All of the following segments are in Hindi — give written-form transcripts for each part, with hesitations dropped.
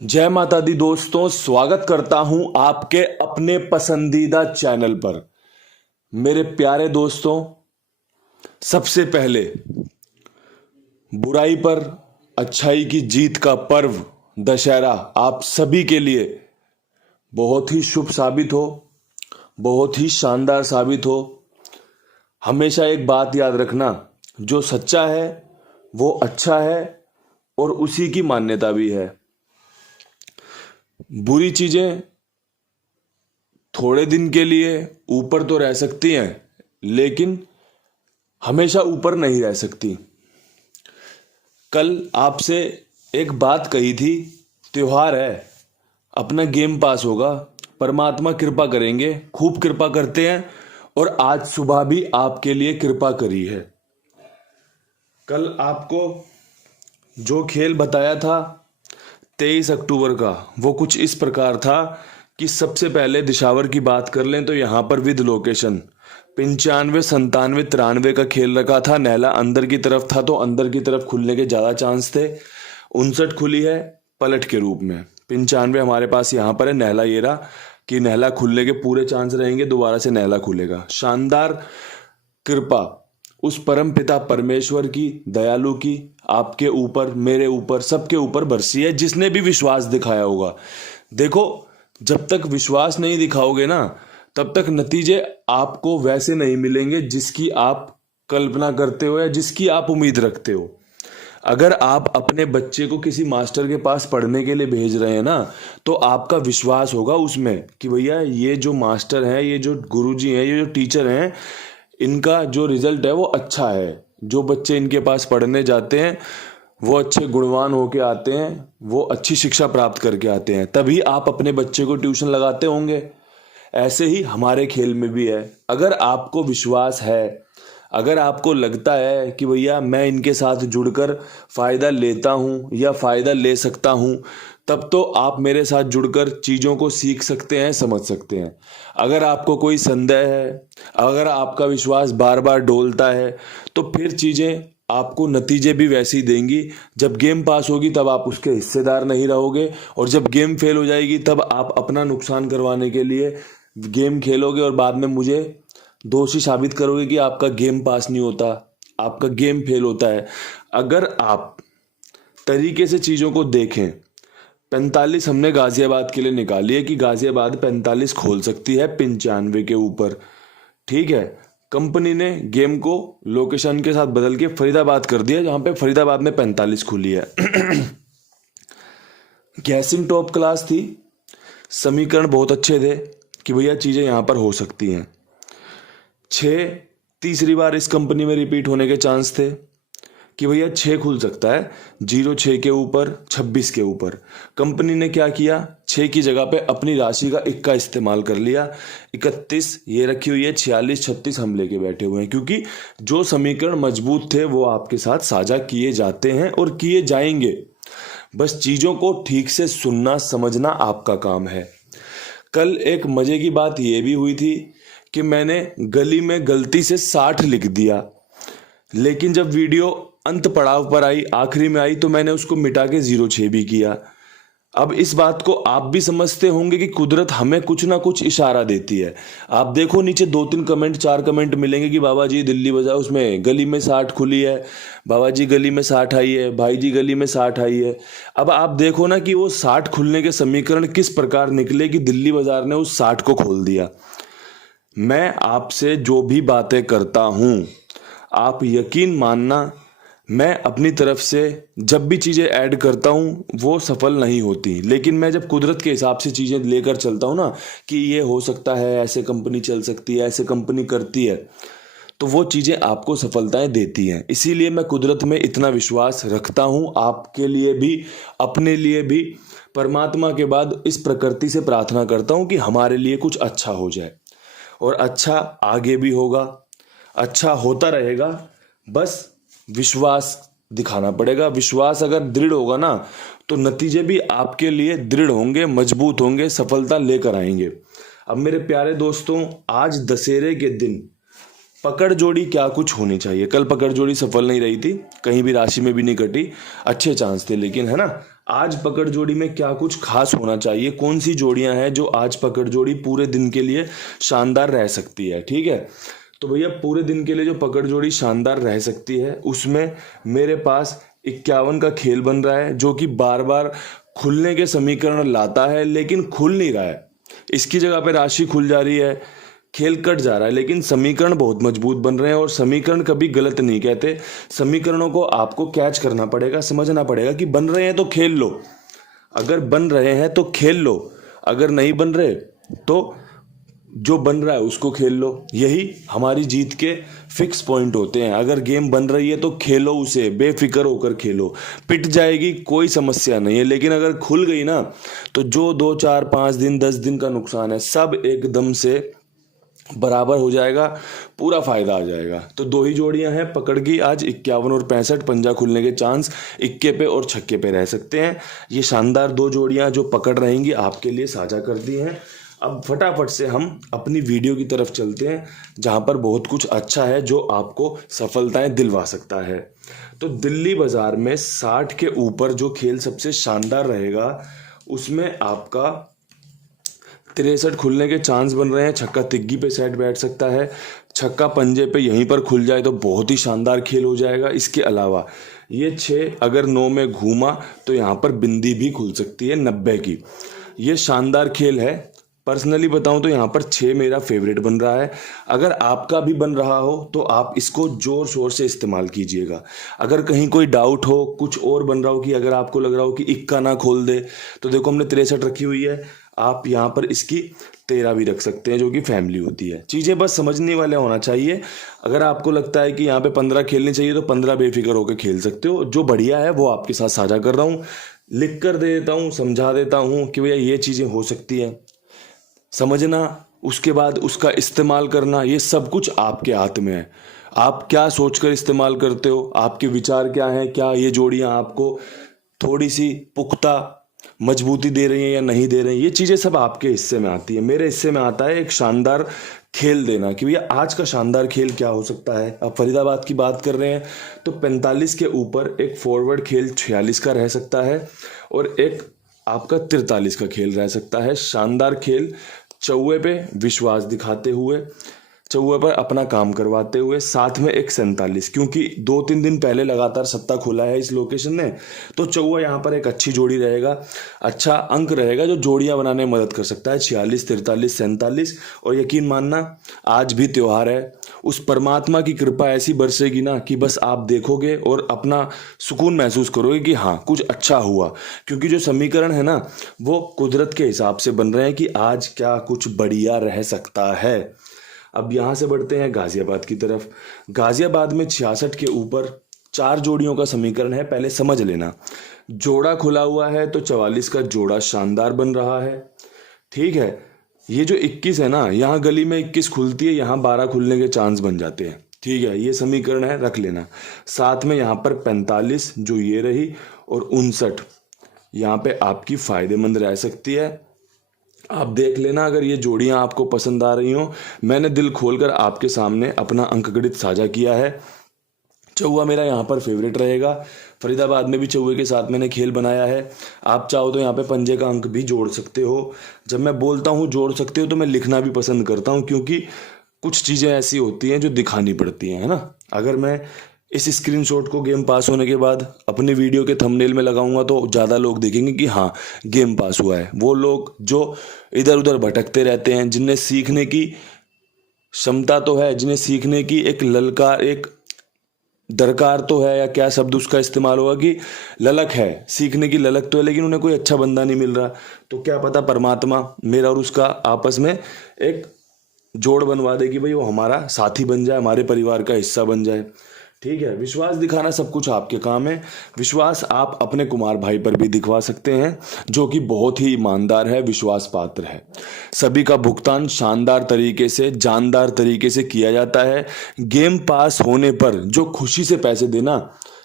जय माता दी दोस्तों, स्वागत करता हूं आपके अपने पसंदीदा चैनल पर। मेरे प्यारे दोस्तों, सबसे पहले बुराई पर अच्छाई की जीत का पर्व दशहरा आप सभी के लिए बहुत ही शुभ साबित हो, बहुत ही शानदार साबित हो। हमेशा एक बात याद रखना, जो सच्चा है वो अच्छा है और उसी की मान्यता भी है। बुरी चीजें थोड़े दिन के लिए ऊपर तो रह सकती हैं, लेकिन हमेशा ऊपर नहीं रह सकती। कल आपसे एक बात कही थी, त्योहार है, अपना गेम पास होगा, परमात्मा कृपा करेंगे, खूब कृपा करते हैं और आज सुबह भी आपके लिए कृपा करी है। कल आपको जो खेल बताया था 23 अक्टूबर का, वो कुछ इस प्रकार था कि सबसे पहले दिशावर की बात कर लें तो यहाँ पर विद लोकेशन 95, 97, 93 का खेल रखा था। नहला अंदर की तरफ था तो अंदर की तरफ खुलने के ज़्यादा चांस थे। 59 खुली है पलट के रूप में। 95 हमारे पास यहाँ पर है। नहला ये रहा कि नहला खुलने के पूरे चांस रहेंगे, दोबारा से नहला खुलेगा। शानदार कृपा उस परम पिता परमेश्वर की, दयालु की आपके ऊपर, मेरे ऊपर, सबके ऊपर बरसी है, जिसने भी विश्वास दिखाया होगा। देखो, जब तक विश्वास नहीं दिखाओगे ना, तब तक नतीजे आपको वैसे नहीं मिलेंगे जिसकी आप कल्पना करते हो या जिसकी आप उम्मीद रखते हो। अगर आप अपने बच्चे को किसी मास्टर के पास पढ़ने के लिए भेज रहे हैं ना, तो आपका विश्वास होगा उसमें कि भैया ये जो मास्टर हैं, ये जो गुरुजी हैं, ये जो टीचर हैं, इनका जो रिजल्ट है वो अच्छा है। जो बच्चे इनके पास पढ़ने जाते हैं वो अच्छे गुणवान होके आते हैं, वो अच्छी शिक्षा प्राप्त करके आते हैं, तभी आप अपने बच्चे को ट्यूशन लगाते होंगे। ऐसे ही हमारे खेल में भी है। अगर आपको विश्वास है, अगर आपको लगता है कि भैया मैं इनके साथ जुड़कर फ़ायदा लेता हूँ या फ़ायदा ले सकता हूँ, तब तो आप मेरे साथ जुड़कर चीज़ों को सीख सकते हैं, समझ सकते हैं। अगर आपको कोई संदेह है, अगर आपका विश्वास बार बार डोलता है, तो फिर चीज़ें आपको नतीजे भी वैसे ही देंगी। जब गेम पास होगी तब आप उसके हिस्सेदार नहीं रहोगे, और जब गेम फेल हो जाएगी तब आप अपना नुकसान करवाने के लिए गेम खेलोगे और बाद में मुझे दोषी साबित करोगे कि आपका गेम पास नहीं होता, आपका गेम फेल होता है। अगर आप तरीके से चीज़ों को देखें, 45 हमने गाजियाबाद के लिए निकाली है कि गाजियाबाद 45 खोल सकती है 95 के ऊपर। ठीक है, कंपनी ने गेम को लोकेशन के साथ बदल के फरीदाबाद कर दिया, जहां पे फरीदाबाद में 45 खुली है। गैसिंग टॉप क्लास थी, समीकरण बहुत अच्छे थे कि भैया चीज़ें यहाँ पर हो सकती हैं। 6 तीसरी बार इस कंपनी में रिपीट होने के चांस थे कि भैया 6 खुल सकता है, 06 के ऊपर, 26 के ऊपर। कंपनी ने क्या किया, 6 की जगह पे अपनी राशि का 1 का इस्तेमाल कर लिया। 31 ये रखी हुई है, 46, 36 हम लेके बैठे हुए हैं, क्योंकि जो समीकरण मजबूत थे वो आपके साथ साझा किए जाते हैं और किए जाएंगे। बस चीज़ों को ठीक से सुनना समझना आपका काम है। कल एक मजे की बात ये भी हुई थी कि मैंने गली में गलती से 60 लिख दिया, लेकिन जब वीडियो अंत पड़ाव पर आई, आखिरी में आई, तो मैंने उसको मिटा के 06 भी किया। अब इस बात को आप भी समझते होंगे कि कुदरत हमें कुछ ना कुछ इशारा देती है। आप देखो नीचे 2-3 कमेंट, 4 कमेंट मिलेंगे कि बाबा जी दिल्ली बजाओ, उसमें गली में 60 खुली है, बाबा जी गली में 60 आई है, भाई जी गली में 60 आई है। अब आप देखो ना कि वो 60 खुलने के समीकरण किस प्रकार निकले कि दिल्ली बाजार ने उस 60 को खोल दिया। मैं आपसे जो भी बातें करता हूं, आप यकीन मानना, मैं अपनी तरफ से जब भी चीज़ें ऐड करता हूं वो सफल नहीं होती, लेकिन मैं जब कुदरत के हिसाब से चीज़ें लेकर चलता हूं ना कि ये हो सकता है, ऐसे कंपनी चल सकती है, ऐसे कंपनी करती है, तो वो चीज़ें आपको सफलताएं देती हैं। इसीलिए मैं कुदरत में इतना विश्वास रखता हूं, आपके लिए भी, अपने लिए भी। परमात्मा के बाद इस प्रकृति से प्रार्थना करता हूं कि हमारे लिए कुछ अच्छा हो जाए, और अच्छा आगे भी होगा, अच्छा होता रहेगा। बस विश्वास दिखाना पड़ेगा। विश्वास अगर दृढ़ होगा ना, तो नतीजे भी आपके लिए दृढ़ होंगे, मजबूत होंगे, सफलता लेकर आएंगे। अब मेरे प्यारे दोस्तों, आज दशहरे के दिन पकड़ जोड़ी क्या कुछ होनी चाहिए। कल पकड़ जोड़ी सफल नहीं रही थी, कहीं भी राशि में भी नहीं कटी, अच्छे चांस थे, लेकिन है ना, आज पकड़ जोड़ी में क्या कुछ खास होना चाहिए, कौन सी जोड़ियां हैं जो आज पकड़ जोड़ी पूरे दिन के लिए शानदार रह सकती है। ठीक है, तो भैया पूरे दिन के लिए जो पकड़ जोड़ी शानदार रह सकती है उसमें मेरे पास 51 का खेल बन रहा है, जो कि बार बार खुलने के समीकरण लाता है लेकिन खुल नहीं रहा है। इसकी जगह पे राशि खुल जा रही है, खेल कट जा रहा है, लेकिन समीकरण बहुत मजबूत बन रहे हैं। और समीकरण कभी गलत नहीं कहते, समीकरणों को आपको कैच करना पड़ेगा, समझना पड़ेगा कि बन रहे हैं तो खेल लो, अगर बन रहे हैं तो खेल लो, अगर नहीं बन रहे तो जो बन रहा है उसको खेल लो। यही हमारी जीत के फिक्स पॉइंट होते हैं। अगर गेम बन रही है तो खेलो, उसे बेफिक्र होकर खेलो, पिट जाएगी कोई समस्या नहीं है, लेकिन अगर खुल गई ना तो जो 2 4 5 दिन 10 दिन का नुकसान है सब एकदम से बराबर हो जाएगा, पूरा फायदा आ जाएगा। तो 2 ही जोड़ियां हैं पकड़ की आज, 51 और 65। पंजा खुलने के चांस इक्के पे और छक्के पे रह सकते हैं। ये शानदार 2 जोड़ियां जो पकड़ रहेंगी आपके लिए साझा कर दी हैं। अब फटाफट से हम अपनी वीडियो की तरफ चलते हैं जहां पर बहुत कुछ अच्छा है जो आपको सफलताएं दिलवा सकता है। तो दिल्ली बाजार में 60 के ऊपर जो खेल सबसे शानदार रहेगा उसमें आपका 63 खुलने के चांस बन रहे हैं। छक्का तिग्गी पे सेट बैठ सकता है, छक्का पंजे पे यहीं पर खुल जाए तो बहुत ही शानदार खेल हो जाएगा। इसके अलावा ये 6 अगर 9 में घूमा तो यहाँ पर बिंदी भी खुल सकती है 90 की। ये शानदार खेल है। पर्सनली बताऊं तो यहाँ पर 6 मेरा फेवरेट बन रहा है। अगर आपका भी बन रहा हो तो आप इसको जोर शोर से इस्तेमाल कीजिएगा। अगर कहीं कोई डाउट हो, कुछ और बन रहा हो, कि अगर आपको लग रहा हो कि इक्का ना खोल दे, तो देखो हमने 63 रखी हुई है, आप यहाँ पर इसकी 13 भी रख सकते हैं जो कि फैमिली होती है। चीज़ें बस समझने वाले होना चाहिए। अगर आपको लगता है कि यहाँ पे 15 खेलनी चाहिए तो 15 बेफिक्र होकर खेल सकते हो। जो बढ़िया है वो आपके साथ साझा कर रहा हूँ, लिख कर दे देता हूँ, समझा देता हूँ कि भैया ये चीज़ें हो सकती हैं। समझना, उसके बाद उसका इस्तेमाल करना, ये सब कुछ आपके हाथ में है। आप क्या सोचकर इस्तेमाल करते हो, आपके विचार क्या हैं, क्या ये जोड़ियां आपको थोड़ी सी पुख्ता मजबूती दे रही हैं या नहीं दे रही हैं, ये चीज़ें सब आपके हिस्से में आती है। मेरे हिस्से में आता है एक शानदार खेल देना कि भैया आज का शानदार खेल क्या हो सकता है। अब फरीदाबाद की बात कर रहे हैं तो 45 के ऊपर एक फॉरवर्ड खेल 46 का रह सकता है और एक आपका 43 का खेल रह सकता है। शानदार खेल चौवे पे विश्वास दिखाते हुए, चौवे पर अपना काम करवाते हुए, साथ में एक 47, क्योंकि 2-3 दिन पहले लगातार सट्टा खोला है इस लोकेशन ने, तो चौवा यहाँ पर एक अच्छी जोड़ी रहेगा, अच्छा अंक रहेगा जो जोड़ियां बनाने में मदद कर सकता है। 46, 43, 47। और यकीन मानना आज भी त्योहार है, उस परमात्मा की कृपा ऐसी बरसेगी ना कि बस आप देखोगे और अपना सुकून महसूस करोगे कि हाँ कुछ अच्छा हुआ। क्योंकि जो समीकरण है ना वो कुदरत के हिसाब से बन रहे हैं कि आज क्या कुछ बढ़िया रह सकता है। अब यहाँ से बढ़ते हैं गाजियाबाद की तरफ। गाजियाबाद में 66 के ऊपर 4 जोड़ियों का समीकरण है, पहले समझ लेना। जोड़ा खुला हुआ है तो 44 का जोड़ा शानदार बन रहा है। ठीक है, ये जो 21 है ना, यहाँ गली में 21 खुलती है, यहाँ 12 खुलने के चांस बन जाते हैं। ठीक है, ये समीकरण है, रख लेना। साथ में यहाँ पर 45 जो ये रही और 59 यहाँ पे आपकी फायदेमंद रह सकती है। आप देख लेना अगर ये जोड़ियां आपको पसंद आ रही हो। मैंने दिल खोलकर आपके सामने अपना अंकगणित साझा किया है। चौवा मेरा यहाँ पर फेवरेट रहेगा। फरीदाबाद में भी चौवे के साथ मैंने खेल बनाया है। आप चाहो तो यहाँ पे पंजे का अंक भी जोड़ सकते हो। जब मैं बोलता हूँ जोड़ सकते हो तो मैं लिखना भी पसंद करता हूँ, क्योंकि कुछ चीज़ें ऐसी होती हैं जो दिखानी पड़ती हैं, है ना। अगर मैं इस स्क्रीनशॉट को गेम पास होने के बाद अपने वीडियो के थंबनेल में लगाऊंगा तो ज़्यादा लोग देखेंगे कि हाँ गेम पास हुआ है। वो लोग जो इधर उधर भटकते रहते हैं, जिन्हें सीखने की क्षमता तो है, जिन्हें सीखने की एक ललकार, एक दरकार तो है, या क्या शब्द उसका इस्तेमाल होगा, कि ललक है, सीखने की ललक तो है, लेकिन उन्हें कोई अच्छा बंदा नहीं मिल रहा। तो क्या पता परमात्मा मेरा और उसका आपस में एक जोड़ बनवा दे कि भाई वो हमारा साथी बन जाए, हमारे परिवार का हिस्सा बन जाए। ठीक है, विश्वास दिखाना सब कुछ आपके काम है। विश्वास आप अपने कुमार भाई पर भी दिखवा सकते हैं, जो कि बहुत ही ईमानदार है, विश्वास पात्र है। सभी का भुगतान शानदार तरीके से, जानदार तरीके से किया जाता है। गेम पास होने पर जो खुशी से पैसे देना,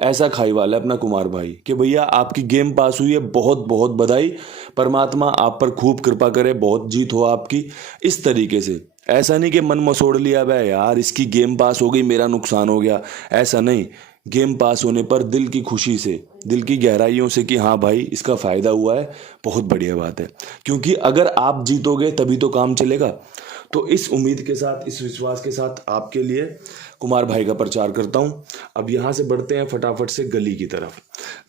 ऐसा खाई वाला है अपना कुमार भाई कि भैया आपकी गेम पास हुई है, बहुत बहुत बधाई, परमात्मा आप पर खूब कृपा करे, बहुत जीत हो आपकी। इस तरीके से, ऐसा नहीं कि मन मसोड़ लिया भाई यार इसकी गेम पास हो गई मेरा नुकसान हो गया, ऐसा नहीं। गेम पास होने पर दिल की खुशी से, दिल की गहराइयों से कि हाँ भाई इसका फ़ायदा हुआ है, बहुत बढ़िया बात है। क्योंकि अगर आप जीतोगे तभी तो काम चलेगा। तो इस उम्मीद के साथ, इस विश्वास के साथ आपके लिए कुमार भाई का प्रचार करता हूँ। अब यहाँ से बढ़ते हैं फटाफट से गली की तरफ।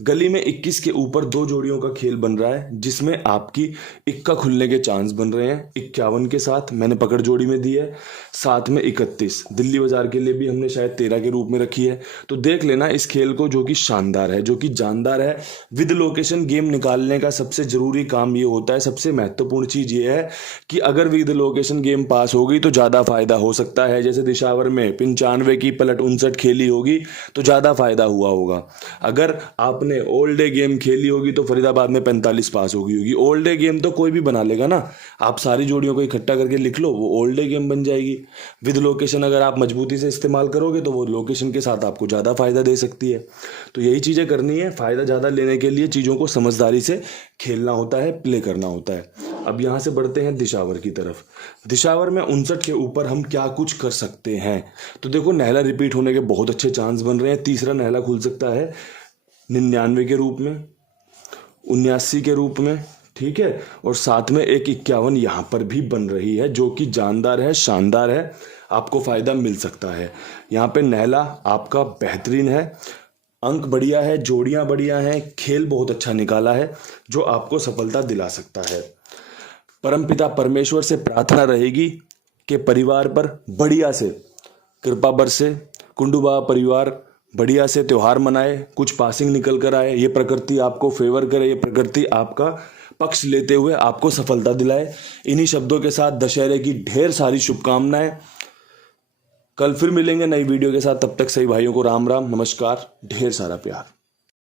गली में 21 के ऊपर 2 जोड़ियों का खेल बन रहा है, जिसमें आपकी इक्का खुलने के चांस बन रहे हैं। 51 के साथ मैंने पकड़ जोड़ी में दी है, साथ में 31 दिल्ली बाजार के लिए भी हमने शायद 13 के रूप में रखी है। तो देख लेना इस खेल को, जो कि शानदार है, जो कि जानदार है। विद लोकेशन गेम निकालने का सबसे जरूरी काम ये होता है, सबसे महत्वपूर्ण चीज ये है कि अगर विद लोकेशन गेम पास हो गई तो ज्यादा फायदा हो सकता है। जैसे दिशावर में 95 की पलट 59 खेली होगी तो ज्यादा फायदा हुआ होगा। अगर आपने ओल्ड डे गेम खेली होगी तो फरीदाबाद में 45 पास होगी। ओल्ड डे गेम तो कोई भी बना लेगा ना, आप सारी जोड़ियों को इकट्ठा करके लिख लो, वो ओल्ड डे गेम बन जाएगी। विद लोकेशन अगर आप मजबूती से इस्तेमाल करोगे तो वो लोकेशन के साथ आपको ज़्यादा फायदा दे सकती है। तो यही चीज़ें करनी है। फायदा ज़्यादा लेने के लिए चीज़ों को समझदारी से खेलना होता है, प्ले करना होता है। अब यहाँ से बढ़ते हैं दिशावर की तरफ। दिशावर में 59 के ऊपर हम क्या कुछ कर सकते हैं। तो देखो, नहला रिपीट होने के बहुत अच्छे चांस बन रहे हैं। तीसरा नहला खुल सकता है 99 के रूप में, 79 के रूप में, ठीक है। और साथ में एक 51 यहाँ पर भी बन रही है, जो कि जानदार है, शानदार है, आपको फायदा मिल सकता है। यहाँ पे नहला आपका बेहतरीन है, अंक बढ़िया है, जोड़ियां बढ़िया हैं, खेल बहुत अच्छा निकाला है, जो आपको सफलता दिला सकता है। परमपिता परमेश्वर से प्रार्थना रहेगी कि परिवार पर बढ़िया से कृपा बरसे, कुंडूबा परिवार बढ़िया से त्योहार मनाए, कुछ पासिंग निकल कर आए, ये प्रकृति आपको फेवर करे, ये प्रकृति आपका पक्ष लेते हुए आपको सफलता दिलाए। इन्हीं शब्दों के साथ दशहरे की ढेर सारी शुभकामनाएं। कल फिर मिलेंगे नई वीडियो के साथ, तब तक सही भाइयों को राम राम, नमस्कार, ढेर सारा प्यार।